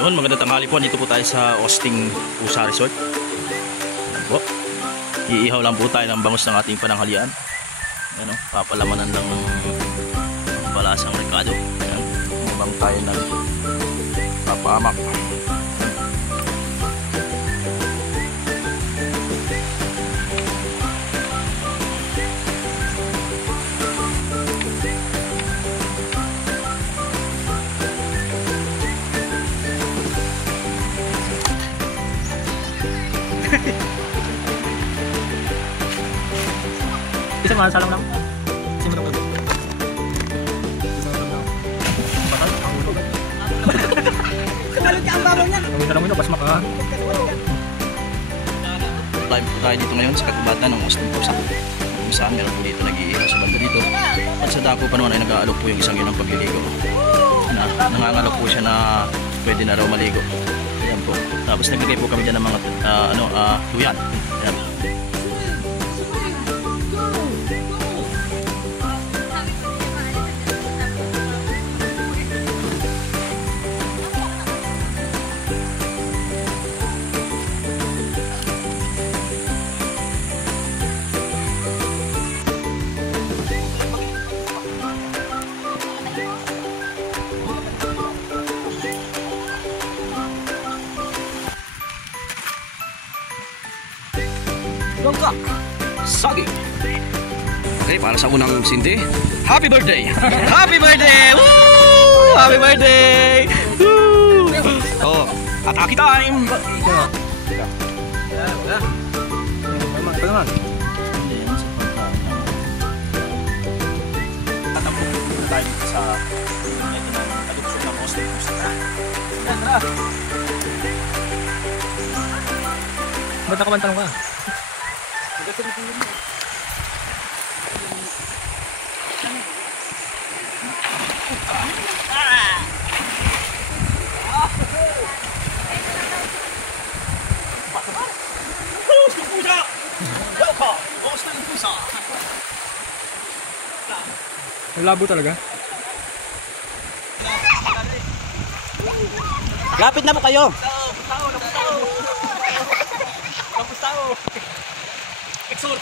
Yun, magandang tanghali po. Dito po tayo sa Osting Pusa Resort. Ayan po. Iihaw lang po tayo ng bangus ng ating pananghalian. Ayan o, papalamanan ng balasang rekado. Ayan, mabang tayo ng papaamak. Isa mga salang lang. Isa mo lang. Kamalot ka ang babaw niyan. Ang salang mo ito, pas maka. Live po tayo dito ngayon sa kagubatan ng Osting Pusa. Kung saan meron po dito nag-iihaw sa banda dito. At sa dako pa naman ay nag-aalok po yung isang yun ng pagliligo. Nangangalok po siya na pwede na raw maligo. Ayan po. Tapos nagbigay po kami dyan ng mga tuyan. Ayan. Gongka! Sagi. Okay, para sa unang sindi. Happy birthday! Happy birthday! Woo! Happy birthday! Woo! Oh, atake time! Memang, memang. Tatapos tayo dito sa adopsyon ng Osting Pusa. Ba't nakabantanong ka? Labo talaga. Lapit na po kayo. Pixur.